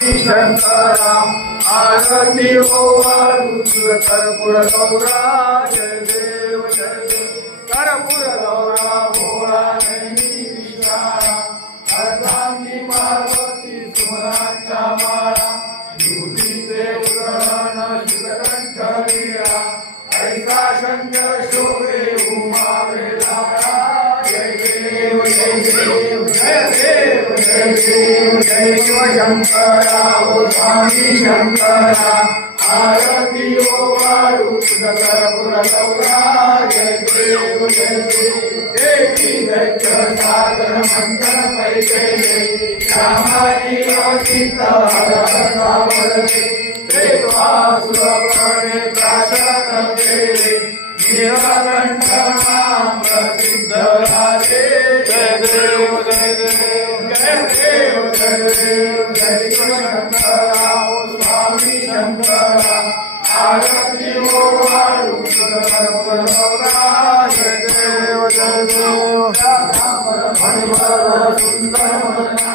शंकरा आरती हो कर्पूर गौरा जय देव कर्पूर गौरा भोळा नैनी विशाळा अर्धांगी पार्वती सुमनांच्या माळा युती ते उदरण शिवकंठ लीळा ऐसा शंकर शोभे उमा वेलाळा जय देव जय देव जय देव जय देव जय शिव शंकरा ओ स्वामी शंकरा आरती ओ वाळू कर्पूर गौरा जय देव जय देव देवी दक्ष सागर मंत्र पैसे श्यामारी अवचिता सावरले देवासुरपणे प्राशन केले नीलकंठ नाम प्रसिद्ध झाले जय देव जय देव जय देव जय देव जय शिव शंकरा ओ स्वामी शंकरा आरती ओ वाळू कर्पूर गौरा जय देव जय देव सुंदर